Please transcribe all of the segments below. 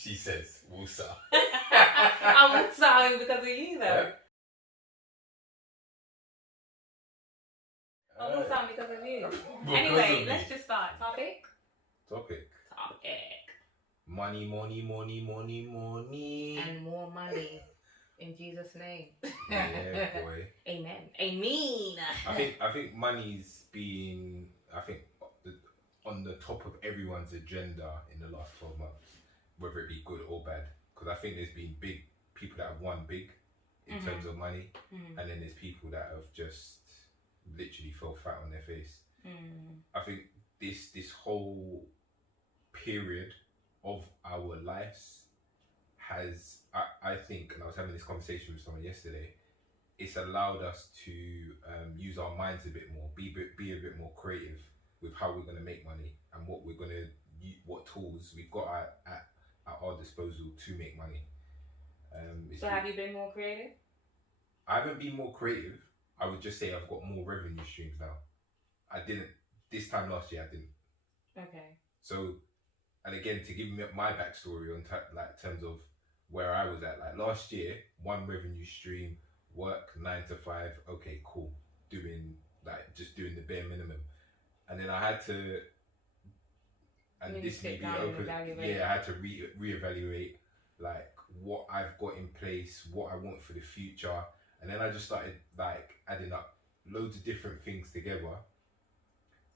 She says, Wusa. I'm Wusa because of you, though. I'm Wusa because of you. Anyway, let's just start. Topic. Money. And more money. In Jesus' name. Yeah, boy. Amen. Amen. I think money's been, on the top of everyone's agenda in the last 12 months, whether it be good or bad. Because I think there's been big people that have won big in terms of money, and then there's people that have just literally fell flat on their face. I think this whole period of our lives has, I think, and I was having this conversation with someone yesterday, it's allowed us to use our minds a bit more, be a bit more creative with how we're going to make money and what tools we've got at our disposal to make money. So have you been more creative? I haven't been more creative. I would just say I've got more revenue streams now. I didn't. This time last year, I didn't. Okay. So, and again, to give me my backstory on terms of where I was at, like last year, one revenue stream, work 9 to 5. Okay, cool. Just doing the bare minimum, and then I had to. And this may be open. Yeah, I had to reevaluate like what I've got in place, what I want for the future, and then I just started like adding up loads of different things together,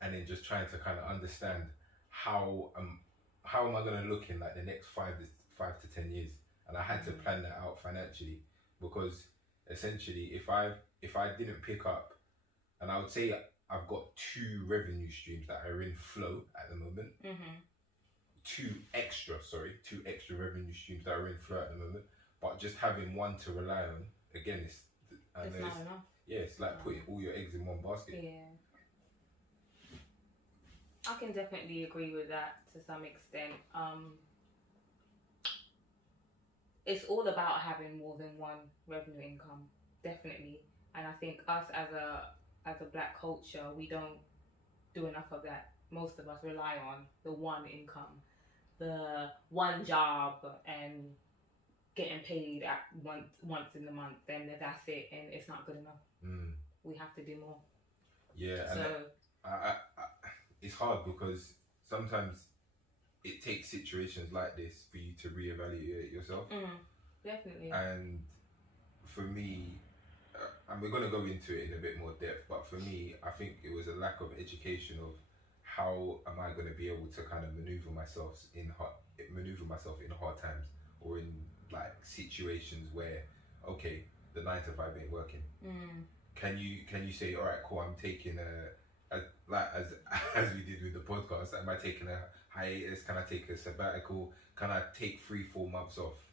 and then just trying to kind of understand how am I going to look in like the next 5 to 10 years, and I had to plan that out financially, because essentially if I didn't pick up, and I would say I've got 2 revenue streams that are in flow at the moment. Two extra revenue streams that are in flow at the moment. But just having one to rely on, again, it's not enough. Yeah, it's like putting all your eggs in one basket. Yeah. I can definitely agree with that to some extent. It's all about having more than one revenue income, definitely. And I think us as a black culture, we don't do enough of that. Most of us rely on the one income, the one job, and getting paid at once in the month, and that's it, and it's not good enough. We have to do more. Yeah, so and I it's hard because sometimes it takes situations like this for you to reevaluate yourself. Definitely. And for me, and we're going to go into it in a bit more depth, but for me, I think it was a lack of education of how am I going to be able to kind of maneuver myself in hard times, or in like situations where, okay, the 9 to 5 ain't working. Can you say, all right, cool, I'm taking as we did with the podcast, am I taking a hiatus? Can I take a sabbatical? Can I take 3-4 months off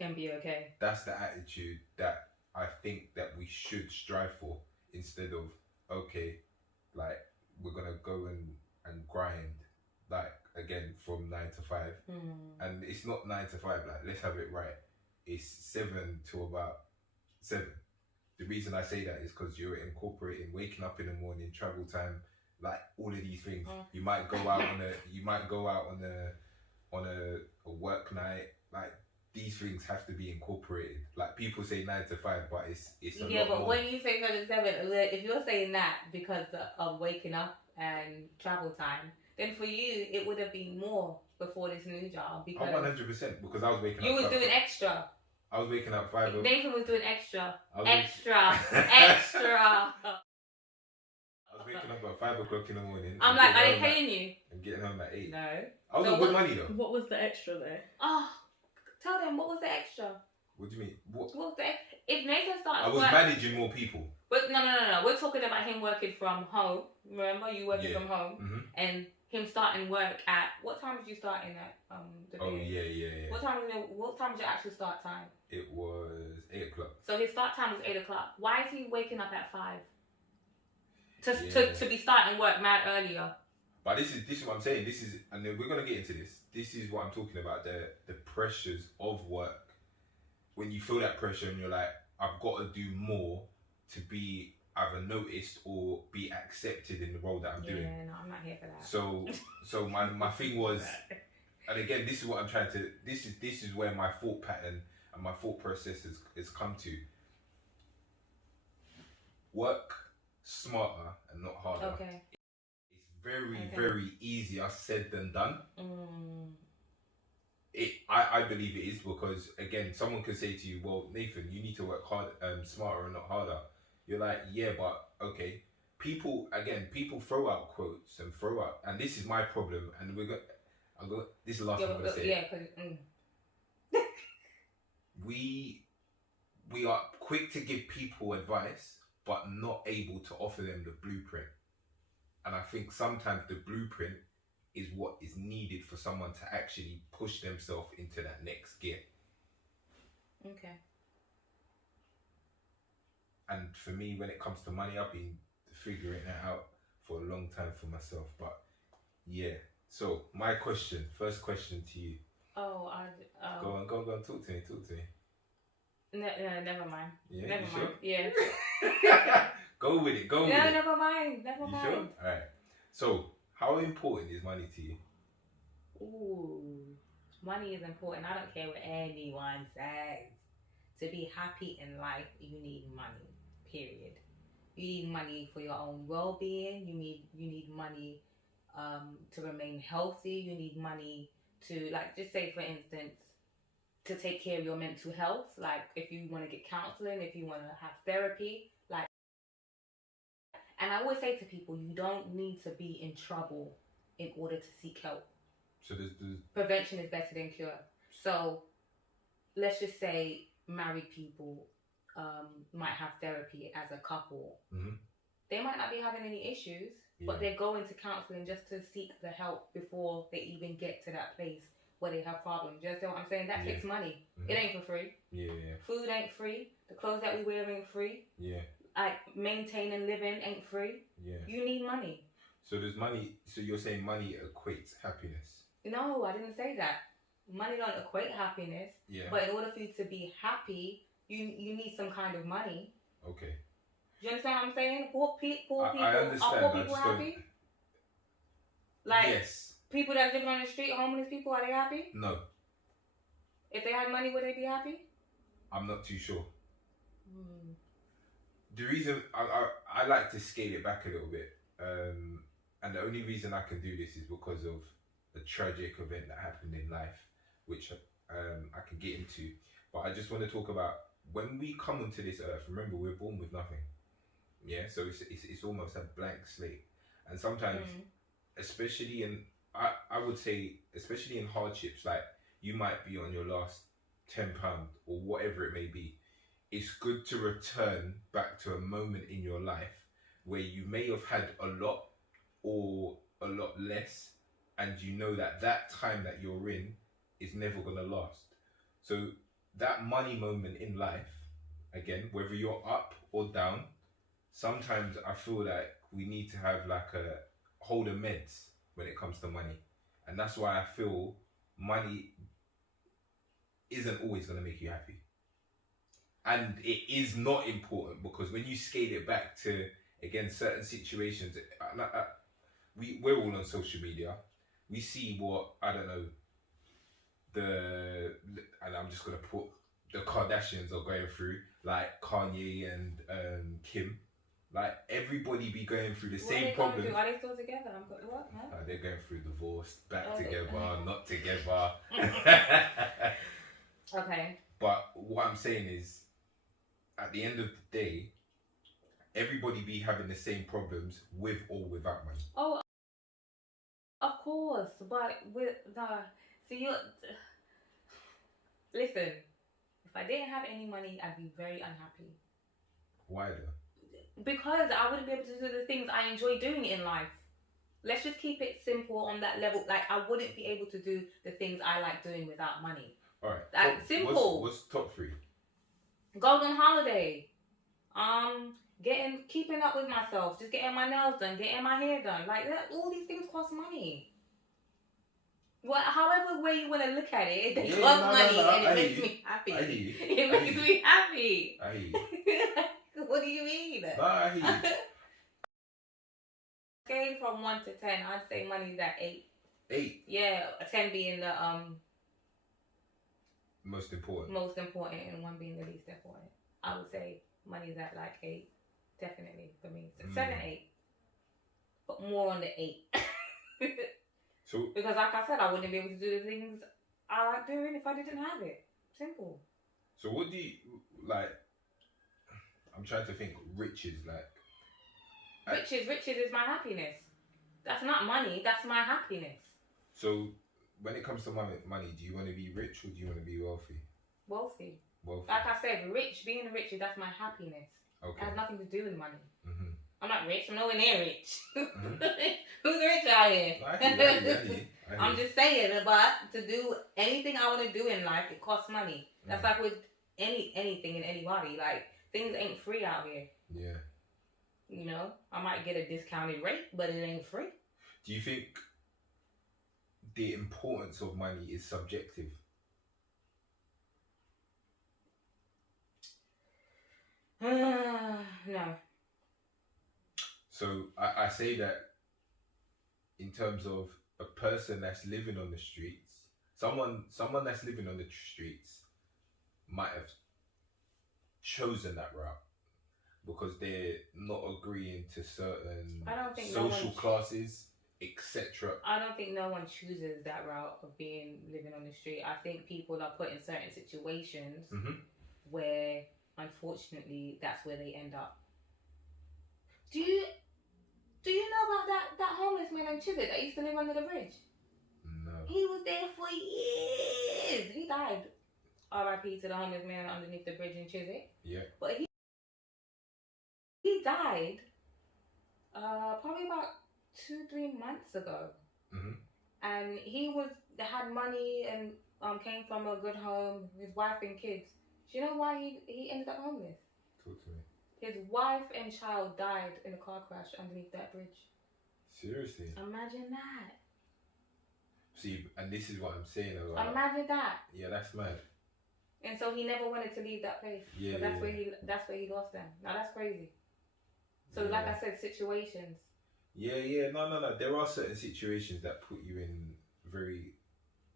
and be okay? That's the attitude that I think that we should strive for, instead of, okay, like we're gonna go and grind, like again from 9 to 5, and it's not 9 to 5. Like, let's have it right. It's 7 to about 7. The reason I say that is because you're incorporating waking up in the morning, travel time, like all of these things. You might go out on a work night. Like, these things have to be incorporated. Like, people say 9 to 5, but it's a lot more. But when you say 7 to 7, if you're saying that because of waking up and travel time, then for you it would have been more before this new job. Because 100%, because I was waking up. You was doing extra. I was waking up 5. Nathan was doing extra. I was waking up at 5 o'clock in the morning. I'm like, are they paying you? And getting home at 8. No. I was on good money though. What was the extra there? Oh, tell them, what was the extra? What do you mean? What was the if Nathan started I was managing more people. But no. We're talking about him working from home. Remember, you working from home, and him starting work at, what time did you start in at the Oh yeah. What time was your actual start time? It was 8 o'clock. So his start time was 8 o'clock. Why is he waking up at 5? To be starting work mad earlier. But this is what I'm saying. This is, and then we're gonna get into this. This is what I'm talking about. The pressures of work. When you feel that pressure and you're like, I've got to do more to be either noticed or be accepted in the role that I'm doing. Yeah, no, I'm not here for that. So my thing was, and again, this is what I'm trying to. This is where my thought pattern and my thought process has come to. Work smarter and not harder. Okay. It's very easier said than done. I believe it is, because again, someone could say to you, well, Nathan, you need to work hard, smarter and not harder. You're like, yeah, but okay. People throw out quotes and and this is my problem, and this is the last thing I'm gonna say. Yeah, we are quick to give people advice, but not able to offer them the blueprint. And I think sometimes the blueprint is what is needed for someone to actually push themselves into that next gear. Okay. And for me, when it comes to money, I've been figuring that out for a long time for myself. But yeah. So my first question to you. Go on. Talk to me. No, never mind. Yeah, never you mind. Sure? Yeah. Go with it. No, never mind. You sure? All right. So, how important is money to you? Ooh, money is important. I don't care what anyone says. To be happy in life, you need money. Period. You need money for your own well-being. You need money to remain healthy. You need money to, like, just say for instance, to take care of your mental health. Like if you want to get counseling, if you want to have therapy, like. And I always say to people, you don't need to be in trouble in order to seek help. So there's prevention is better than cure. So let's just say married people might have therapy as a couple. Mm-hmm. They might not be having any issues, but they're going to counseling just to seek the help before they even get to that place where they have problems. You understand what I'm saying? That takes money. Mm-hmm. It ain't for free. Yeah. Food ain't free. The clothes that we wear ain't free. Yeah. Like maintaining living ain't free. Yeah. You need money. So there's money. So you're saying money equates happiness? No, I didn't say that. Money don't equate happiness. Yeah. But in order for you to be happy, you need some kind of money. Okay. Do you understand what I'm saying? Poor people. I understand. Are poor people happy? Like yes. People that live on the street, homeless people, are they happy? No. If they had money, would they be happy? I'm not too sure. The reason I like to scale it back a little bit, and the only reason I can do this is because of a tragic event that happened in life, which I can get into. But I just want to talk about when we come onto this earth. Remember, we're born with nothing. Yeah, so it's almost a blank slate, and sometimes, especially in I would say especially in hardships, like you might be on your last £10 or whatever it may be. It's good to return back to a moment in your life where you may have had a lot or a lot less, and you know that time that you're in is never going to last. So that money moment in life, again, whether you're up or down, sometimes I feel like we need to have like a hold of meds when it comes to money. And that's why I feel money isn't always going to make you happy. And it is not important, because when you scale it back to, again, certain situations, we're all on social media. We see what, I don't know, and I'm just going to put the Kardashians are going through, like Kanye and Kim. Like, everybody be going through the same problems. Are they still together? What? Huh? They're going through divorce, back together, not together. Okay. But what I'm saying is, at the end of the day, everybody be having the same problems with or without money. Oh, of course, but with listen. If I didn't have any money, I'd be very unhappy. Why though? Because I wouldn't be able to do the things I enjoy doing in life. Let's just keep it simple on that level. Like, I wouldn't be able to do the things I like doing without money. All right. Like, simple. What's top 3? Going on holiday. Keeping up with myself. Just getting my nails done. Getting my hair done. Like, all these things cost money. Well, however way you want to look at it, they cost money, and it makes me happy. It makes me happy. I hear you. What do you mean? No, I hear you. Scale from 1 to 10, I'd say money's at 8. 8. Yeah, 10 being the Most important. and 1 being the least important. I would say money's at like 8, definitely for me. 7, 8, but more on the 8. So because like I said, I wouldn't be able to do the things I like doing if I didn't have it. Simple. So what do you like? I'm trying to think. Riches, like Riches is my happiness. That's not money. That's my happiness. So when it comes to money, do you want to be rich or do you want to be wealthy? Wealthy. Wealthy. Like I said, being rich, that's my happiness. Okay. It has nothing to do with money. Mm-hmm. I'm not rich. I'm nowhere near rich. Mm-hmm. Who's rich out here? I'm just saying, but to do anything I want to do in life, it costs money. That's like with anything and anybody. Like, things ain't free out here. Yeah. You know, I might get a discounted rate, but it ain't free. Do you think the importance of money is subjective? No. So I say that in terms of a person that's living on the streets, someone that's living on the streets might have chosen that route because they're not agreeing to certain social classes, etc. I don't think no one chooses that route of living on the street. I think people are put in certain situations where, unfortunately, that's where they end up. Do you know about that homeless man in Chiswick that used to live under the bridge? No. He was there for years. He died. R.I.P. to the homeless man underneath the bridge in Chiswick. Yeah. But he died probably about 2-3 months ago. Mm-hmm. And he had money and came from a good home, his wife and kids. Do you know why he ended up homeless? Talk to me. His wife and child died in a car crash underneath that bridge. Seriously? Imagine that. See, and this is what I'm saying about. Imagine that. Yeah, that's mad. And so he never wanted to leave that place. Yeah, so that's where he lost them. Now that's crazy. So like I said, situations. Yeah. No. There are certain situations that put you in very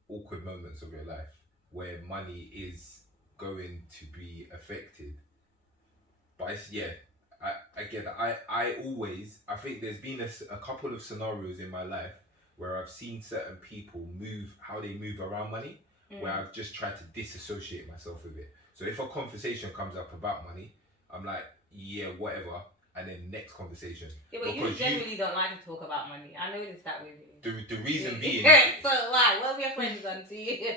awkward moments of your life where money is going to be affected. But I get that. I think there's been a couple of scenarios in my life where I've seen certain people how they move around money, where I've just tried to disassociate myself with it. So if a conversation comes up about money, I'm like, yeah, whatever. And then next conversation. Yeah, but you generally don't like to talk about money. I noticed that with you. The reason being. So why? What have your friends done to you?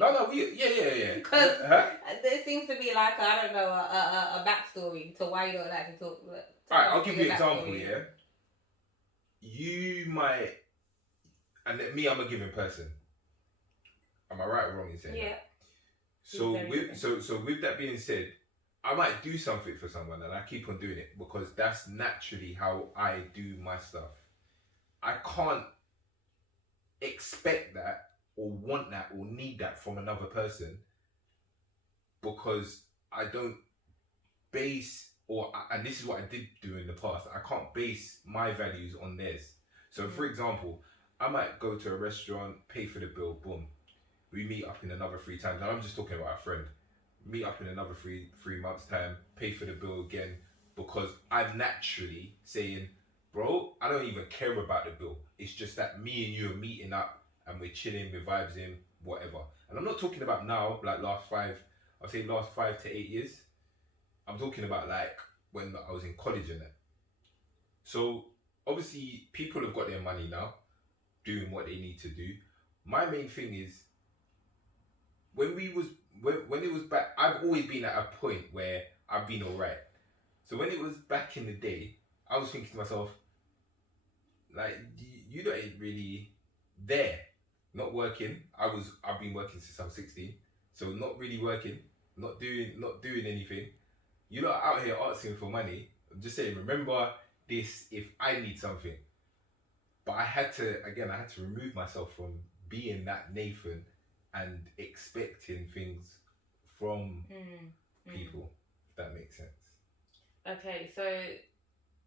No, yeah. Because there seems to be like, I don't know, a backstory to why you don't like to talk. Alright, I'll give you an example, yeah? You might, and me, I'm a giving person. Am I right or wrong in saying that? So with that being said, I might do something for someone and I keep on doing it because that's naturally how I do my stuff. I can't expect that or want that or need that from another person because I don't base and this is what I did do in the past. I can't base my values on theirs. So for example, I might go to a restaurant, pay for the bill, boom. We meet up in another 3 times. And I'm just talking about a friend. Meet up in another 3 months time, pay for the bill again, because I'm naturally saying, bro, I don't even care about the bill. It's just that me and you are meeting up and we're chilling, we're vibes in, whatever. And I'm not talking about now, like last 5 to 8 years. I'm talking about like when I was in college and that. So obviously people have got their money now, doing what they need to do. My main thing is when it was back, I've always been at a point where I've been alright. So when it was back in the day, I was thinking to myself, like, you don't really there, not working. I've been working since I'm 16, so not really working, not doing anything. You're not out here asking for money. I'm just saying, remember this if I need something. But I had to remove myself from being that Nathan and expecting things from people, if that makes sense. Okay, so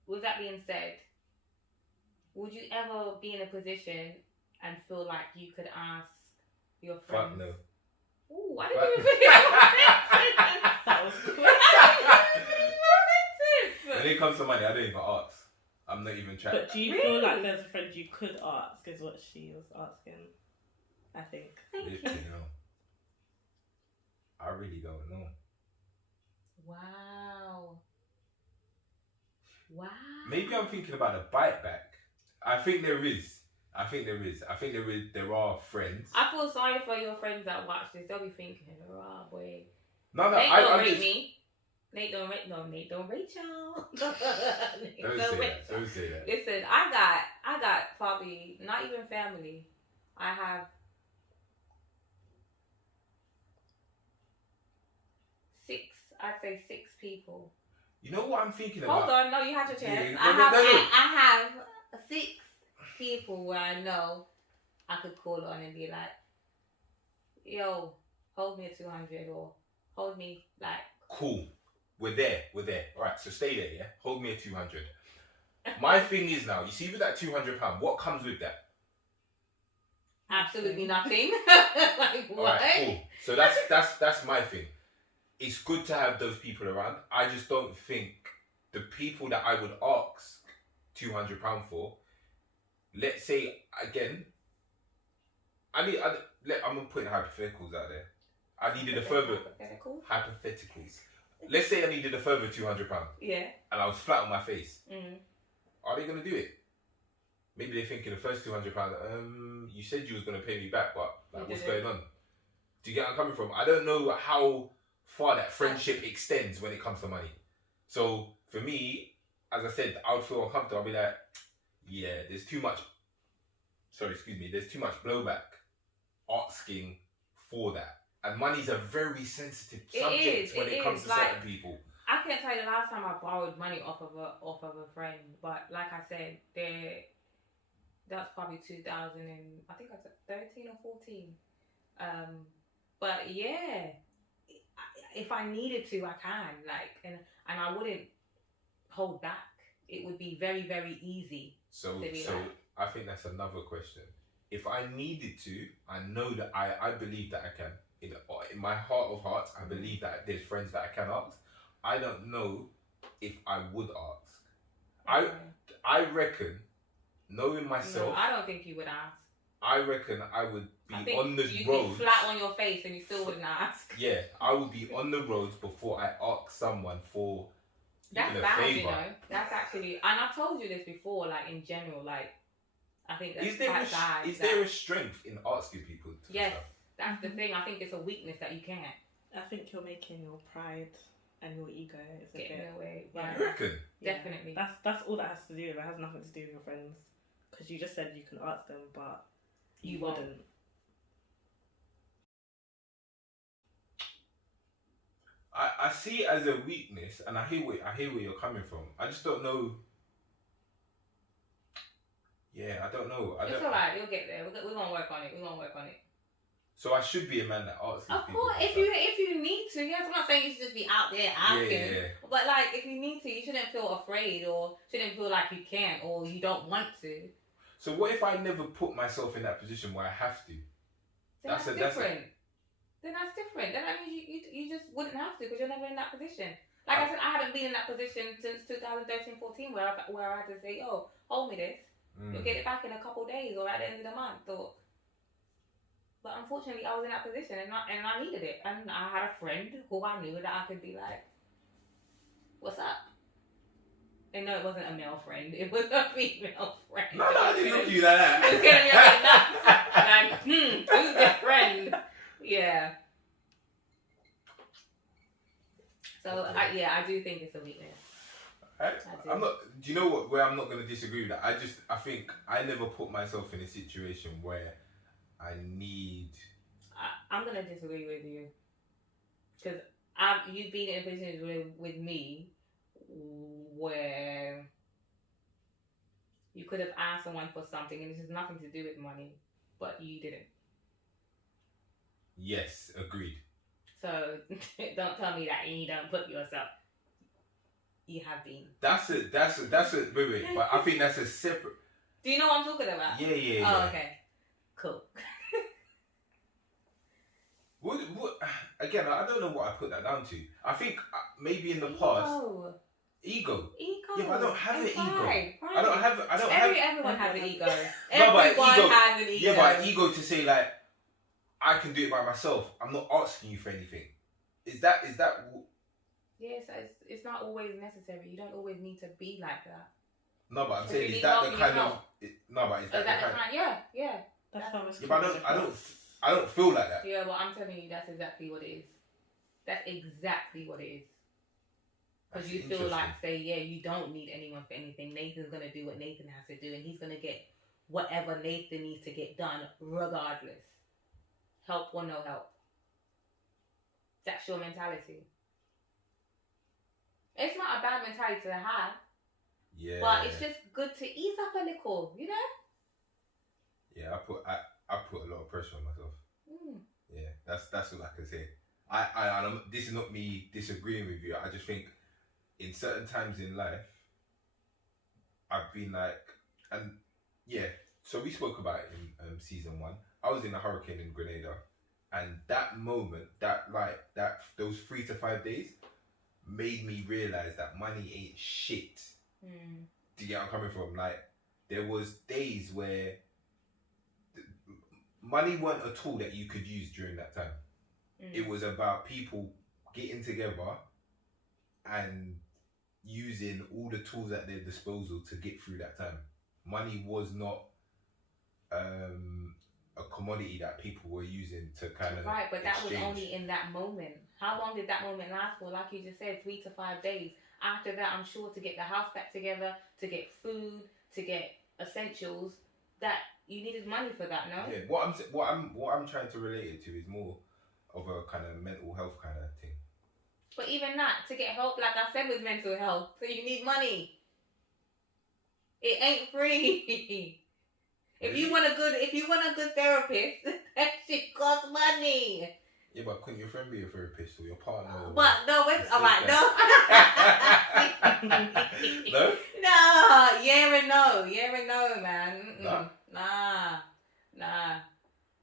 with that being said, would you ever be in a position and feel like you could ask your Fuck friends? no. Ooh, I didn't even finish my sentence. That was quick. When it comes to money, I don't even ask. I'm not even trying. But do you feel like there's a friend you could ask? Is what she was asking. I think. Thank you. No. I really don't know. Wow. Maybe I'm thinking about a bite back. I think there is. There are friends. I feel sorry for your friends that watch this. They'll be thinking, "Oh boy, No, Nate don't I'm rate just... me. Nate don't rate y'all. Nate don't Don't say that. Listen, I got probably not even family. I have 6. I'd say 6 people. You know what I'm thinking about? Hold on, no, you had your chance. Yeah, I have 6 people where I know I could call on and be like, "Yo, hold me at 200 or hold me like." Cool. We're there. Alright, so stay there, yeah? Hold me at 200. My thing is now, you see with that £200, what comes with that? Absolutely nothing. Like what? Alright, cool. So that's my thing. It's good to have those people around. I just don't think the people that I would ask £200 for, let's say again, I'm gonna put hypotheticals out there. I needed a further hypotheticals. Let's say I needed a further £200. Yeah. And I was flat on my face. Mm. Are they gonna do it? Maybe they're thinking the first £200. You said you was gonna pay me back, but like, what's going on? Do you get where I'm coming from? I don't know how far that friendship extends when it comes to money. So for me, as I said, I would feel uncomfortable. I'll be like, yeah, there's too much blowback asking for that. And money's a very sensitive subject when it comes to certain people. I can't tell you the last time I borrowed money off of a friend, but like I said, that's probably 2000 and I think I was 13 or 14. But yeah, if I needed to, I can and I wouldn't hold back. It would be very, very easy. So I think that's another question. If I needed to, I know that I believe that I can. In my heart of hearts, I believe that there's friends that I can ask. I don't know if I would ask. I reckon, knowing myself... No, I don't think you would ask. I reckon I would be on the roads... You'd be flat on your face and you still wouldn't ask. Yeah, I would be on the roads before I ask someone for That's even a bad, favour. you know. That's actually... And I've told you this before, like, in general, like, I think that's quite bad. Is there a strength in asking people to Yes, stuff? that's the thing. I think it's a weakness that you can't. I think you're making your pride and your ego is a Get in bit... the way. Yeah. You reckon? Yeah. Definitely. That's all that has to do with it. It has nothing to do with your friends. Because you just said you can ask them, but you won't. wouldn't. I see it as a weakness, and I hear where you're coming from. I just don't know. Yeah, I don't know. It's alright. You'll get there. We're gonna work on it. So I should be a man that asks. Of course, if you need to, yes. I'm not saying you should just be out there asking. Yeah. But like, if you need to, you shouldn't feel afraid or shouldn't feel like you can't or you don't want to. So what if I never put myself in that position where I have to? Then that's different. Then that's different. Then that means you just wouldn't have to because you're never in that position. Like I said, I haven't been in that position since 2013-14 where I had to say, "Oh, hold me this. You'll get it back in a couple of days or at the end of the month." But unfortunately, I was in that position and I needed it. And I had a friend who I knew that I could be like, "What's up?" And no, it wasn't a male friend. It was a female friend. No, I didn't look at you like that. It was getting really nuts. Like, who's that friend? Yeah. So, Okay. I do think it's a weakness. I'm not. Do you know what? Where I'm not going to disagree with that. I think I never put myself in a situation where I need. I'm gonna disagree with you because you've been in a position with me where you could have asked someone for something and this has nothing to do with money, but you didn't. Yes, agreed. So don't tell me that you don't put yourself. You have been. That's a wait, but I think that's a separate. Do you know what I'm talking about? Yeah. Oh, okay. Cool. Again, I don't know what I put that down to. I think maybe in the past, ego. Yeah, but I don't have an ego. I don't have. Everyone has an ego. No, but Everyone ego. has an ego. Yeah, but ego to say like, I can do it by myself. I'm not asking you for anything. Is that? Yes, it's not always necessary. You don't always need to be like that. No, but I'm If saying, you is need that help, the you kind need of? help. No, but is that the kind? Yeah. That's how it's Yeah, but I don't feel like that. Yeah, well, I'm telling you, that's exactly what it is. That's exactly what it is. Because you feel like, say, you don't need anyone for anything. Nathan's going to do what Nathan has to do, and he's going to get whatever Nathan needs to get done, regardless. Help or no help. That's your mentality. It's not a bad mentality to have. Yeah. But it's just good to ease up a little, you know? Yeah, I put a lot of pressure on myself. Yeah, that's all I can say. This is not me disagreeing with you. I just think in certain times in life, I've been like, and yeah. So we spoke about it in season 1. I was in a hurricane in Grenada, and that moment, those 3 to 5 days, made me realize that money ain't shit. Do you get where I'm coming from? Like, there was days where money weren't a tool that you could use during that time. It was about people getting together and using all the tools at their disposal to get through that time. Money was not a commodity that people were using to kind of right, but that was exchange. only in that moment. How long did that moment last for? Like you just said, 3 to 5 days. After that, I'm sure to get the house back together, to get food, to get essentials, that you needed money for that, no? Yeah, what I'm trying to relate it to is more of a kind of mental health kind of thing. But even that, to get help, like I said, with mental health, so you need money. It ain't free. If you want a good therapist, that shit costs money. Yeah, but couldn't your friend be a therapist or your partner? But no, wait, alright, no. No? No, yeah and no, man. Nah.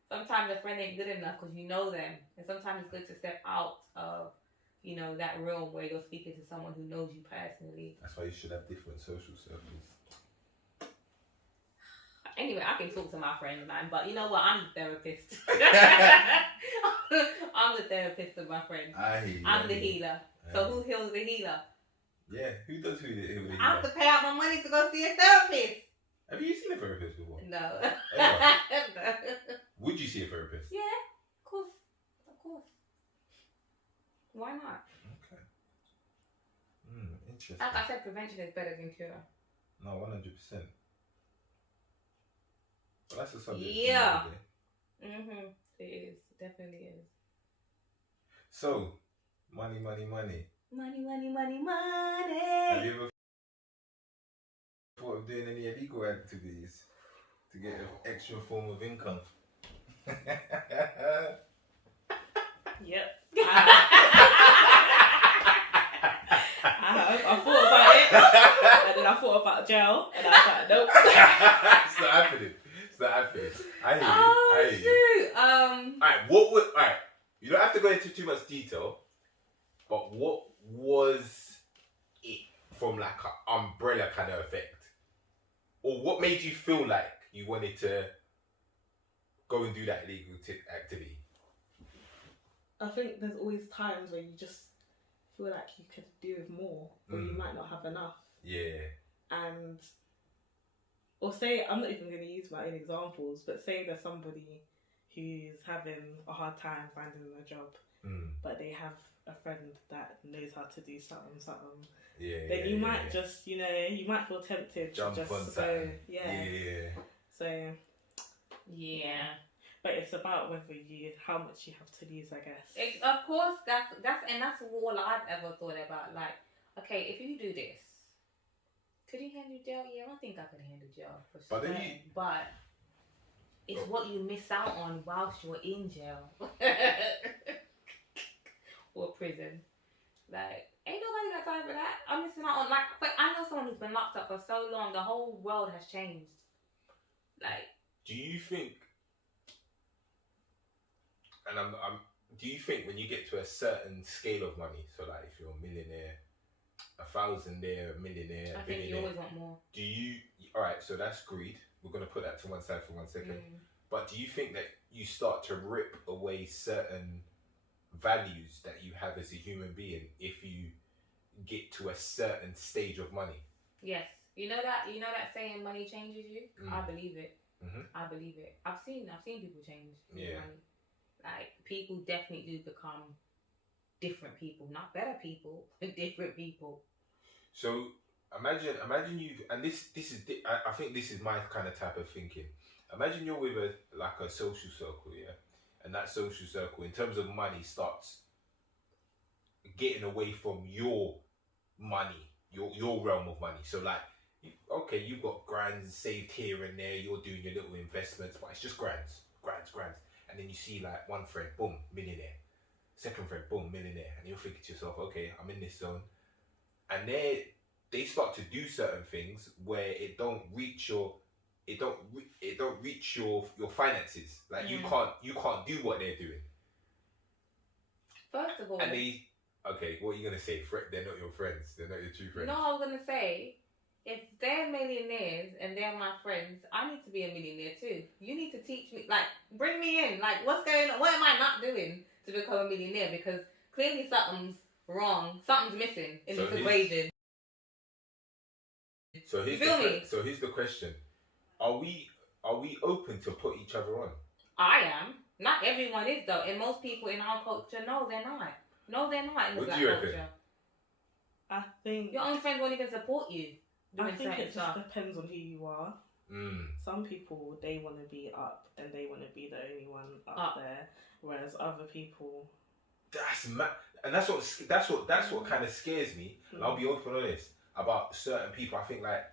Sometimes a friend ain't good enough because you know them, and sometimes it's good to step out of, that realm where you're speaking to someone who knows you personally. That's why you should have different social circles. Anyway, I can talk to my friends, man, but you know what? I'm the therapist. I'm the therapist of my friends. I'm the healer. So who heals the healer? Yeah, who does heal the healer? I have to pay out my money to go see a therapist. Have you seen a therapist before? No. No. Would you see a therapist? Yeah, of course. Why not? Okay. Interesting. Like I said, prevention is better than cure. No, 100%. Well, that's a subject. Yeah. It is. Definitely is. So, money. Money. Have you ever thought of doing any illegal activities to get an extra form of income? Yep. I thought about it, and then I thought about jail, and I was like, nope. It's not happening. I hear you. Alright, you don't have to go into too much detail, but what was it from like an umbrella kind of effect? Or what made you feel like you wanted to go and do that illegal activity? I think there's always times where you just feel like you could do with more, or you might not have enough. Yeah. Or say, I'm not even going to use my own examples, but say there's somebody who's having a hard time finding a job, but they have a friend that knows how to do something. Then you might just, you might feel tempted jump to just on go. something. Yeah. So. Yeah. But it's about how much you have to lose, I guess. Of course, that's all I've ever thought about. Like, okay, if you do this, could you handle jail? Yeah, I think I could handle jail for sure. But it's what you miss out on whilst you're in jail or prison. Like, ain't nobody got time for that. I'm missing out on but I know someone who's been locked up for so long. The whole world has changed. Like, do you think and I'm. Do you think when you get to a certain scale of money, so like if you're a millionaire, a thousandaire, a millionaire, I a think you billionaire, always want more. do you? All right, so that's greed. We're gonna put that to one side for 1 second. But do you think that you start to rip away certain values that you have as a human being if you get to a certain stage of money? Yes. You know that saying money changes you? I believe it. I believe it. I've seen people change with money. Like, people definitely do become different people. Not better people, but different people. So imagine you, and this is, I think this is my kind of type of thinking. Imagine you're with a social circle, yeah? And that social circle, in terms of money, starts getting away from your money, your realm of money. So like, okay, you've got grands saved here and there, you're doing your little investments, but it's just grands. And then you see like one friend, boom, millionaire. Second friend, boom, millionaire. And you're thinking to yourself, okay, I'm in this zone. And they start to do certain things where it don't reach your finances. Like you can't do what they're doing. First of all, and okay, what are you gonna say? They're not your friends. They're not your true friends. No, I was gonna say, if they're millionaires and they're my friends, I need to be a millionaire too. You need to teach me, like, bring me in. Like, what's going on? What am I not doing to become a millionaire? Because clearly something's wrong. Something's missing in this equation. So here's the question: Are we open to put each other on? I am. Not everyone is though, and most people in our culture, no, they're not. No, they're not in the black culture. I think your own friends won't even support you. I think it just depends on who you are. Some people, they want to be up and they want to be the only one up there, whereas other people. That's mad, and that's what kind of scares me. And I'll be open honest about certain people. I think like,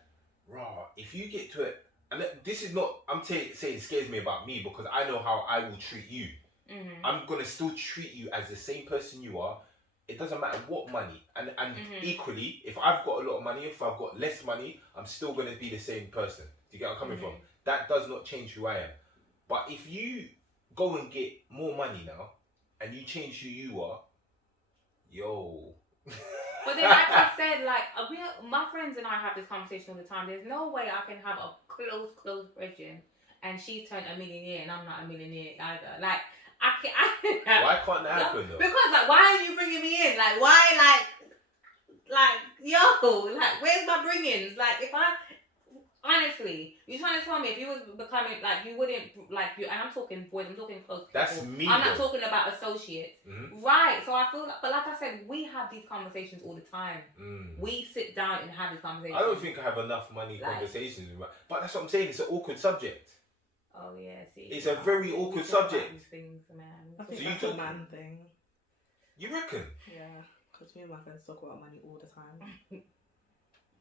raw. If you get to it, and this is not. I'm saying it scares me about me because I know how I will treat you. I'm gonna still treat you as the same person you are. It doesn't matter what money, and equally, if I've got a lot of money, if I've got less money, I'm still gonna be the same person. Do you get where I'm coming from? That does not change who I am. But if you go and get more money now, and you change who you are, yo. But then, like I said, like my friends and I have this conversation all the time. There's no way I can have a close friend, and she's turned a millionaire, and I'm not a millionaire either. Like. Why can't that happen though? Because like, why are you bringing me in? Like, why, where's my bringings? Like, if I honestly, you're trying to tell me if you was becoming like you wouldn't like you, and I'm talking boys, I'm talking close people. That's me. I'm not talking about associates, right? So I feel, but like I said, we have these conversations all the time. We sit down and have these conversations. I don't think I have enough money conversations, but that's what I'm saying. It's an awkward subject. Oh yeah, see. It's a very awkward subject. Things, man. I think that's a man thing. You reckon? Yeah, because me and my friends talk about money all the time.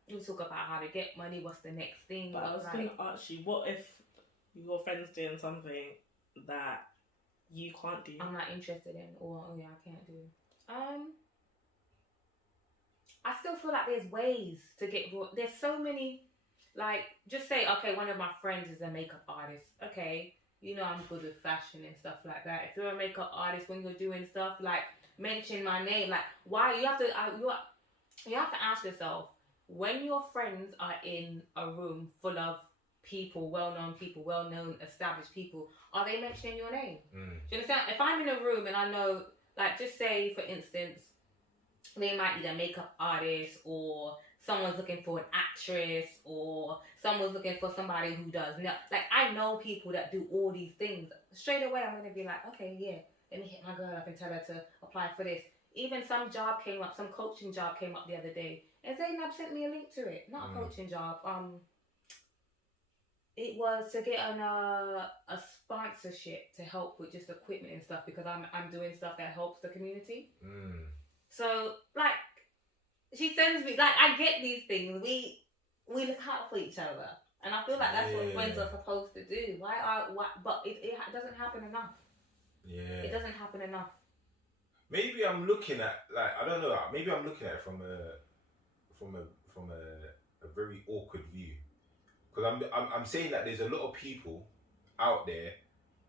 We talk about how to get money. What's the next thing? But I was going to ask you, what if your friend's doing something that you can't do? I'm not interested in, or I can't do. I still feel like there's ways to get. There's so many. Like, just say, okay, one of my friends is a makeup artist. Okay, you know I'm good with fashion and stuff like that. If you're a makeup artist, when you're doing stuff, like, mention my name. Like, why? You have to ask yourself, when your friends are in a room full of people, well-known, established people, are they mentioning your name? Do you understand? If I'm in a room and I know, like, just say, for instance, they might need a makeup artist, or someone's looking for an actress, or someone's looking for somebody who does. Like, I know people that do all these things. Straight away, I'm going to be like, okay, yeah, let me hit my girl up and tell her to apply for this. Even some coaching job came up the other day, and Zainab sent me a link to it. Not a coaching job. It was to get a sponsorship to help with just equipment and stuff, because I'm doing stuff that helps the community. So, like, she sends me, like, I get these things. We look out for each other. And I feel like that's what friends are supposed to do. But it doesn't happen enough. Yeah. It doesn't happen enough. Maybe I'm looking at, like, I don't know, maybe I'm looking at it from a very awkward view. Because I'm saying that there's a lot of people out there,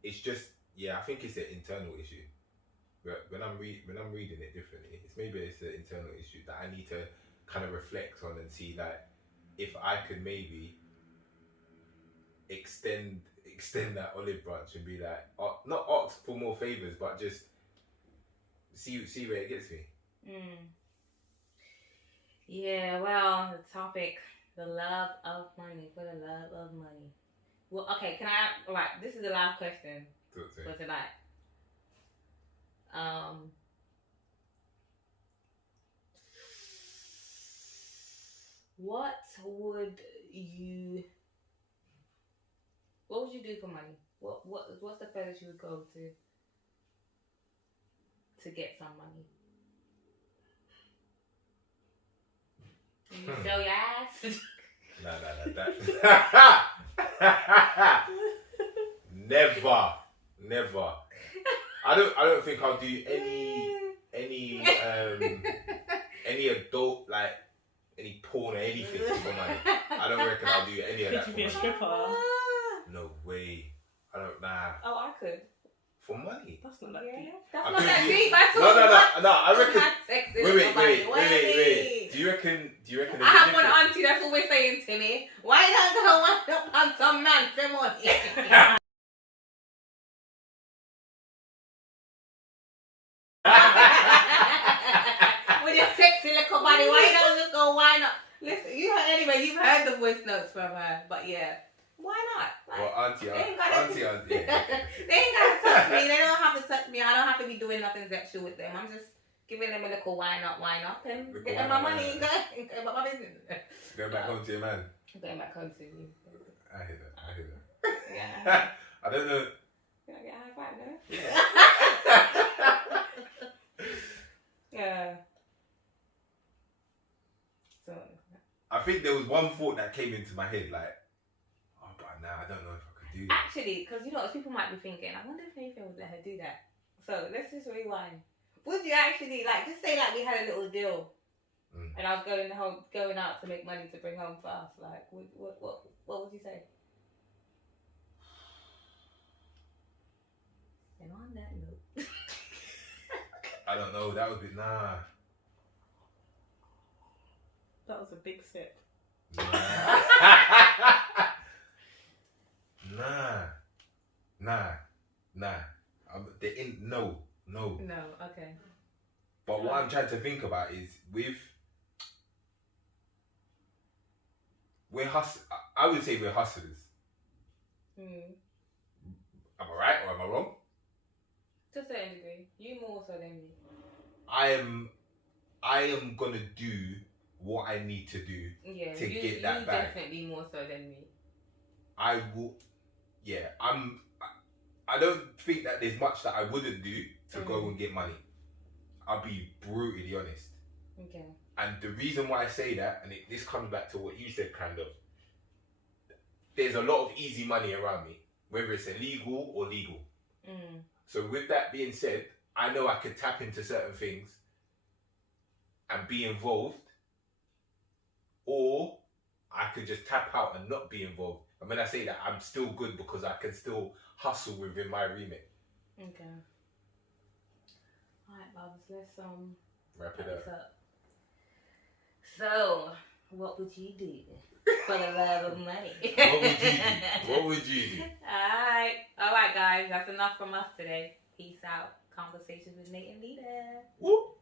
it's just Yeah, I think it's an internal issue. But when I'm reading it differently, it's an internal issue that I need to kind of reflect on and see that if I could maybe extend that olive branch and be like, not ask for more favors, but just see where it gets me. Yeah, well, the topic, the love of money, for the love of money. Well, okay, right, this is the last question for tonight. What would you do for money? What's the furthest you would go to get some money? You sell your ass? Never. I don't think I'll do any adult, like any porn or anything for money. I don't reckon I'll do any of that. Could you be a stripper? No way. I don't. Nah. Oh, I could. For money? That's not that deep. That's not that deep. No. I reckon. Wait. Do you reckon? I have one auntie that's always saying to me, "Why don't go wind up on some man for money?" With your sexy little body, why don't you just go wind up? Listen, you've heard the voice notes from her, but yeah. Why not? Like, well, auntie. They ain't gotta touch me. They don't have to touch me. I don't have to be doing nothing sexual with them. I'm just giving them a little wine up, and getting my money and going about my business. Going back home to your man. Going back home to you. I hear that. Yeah. I don't know. Can I get a high five now? Yeah. So. I think there was one thought that came into my head, like, but now I don't know if I could do that. Actually, because people might be thinking, I wonder if anything would let her do that. So let's just rewind. Would you actually just say we had a little deal, and I was going out to make money to bring home for us? Like, what would you say? And on that note, I don't know. That would be nah. That was a big sip. Nah. No. No, okay. But what I'm trying to think about is I would say we're hustlers. Am I right or am I wrong? To a certain degree. You more so than me. I am gonna do what I need to do to get that back. Definitely more so than me. I will. Yeah, I don't think that there's much that I wouldn't do to go and get money. I'll be brutally honest. Okay. And the reason why I say that, and this comes back to what you said, kind of. There's a lot of easy money around me, whether it's illegal or legal. So with that being said, I know I could tap into certain things and be involved, or I could just tap out and not be involved. And when I say that, I'm still good because I can still hustle within my remit. Okay. Alright, Bobs, let's wrap it up. So, what would you do for the love of money? What would you do? Alright, guys, that's enough from us today. Peace out. Conversations with Nate and Lita. Whoop.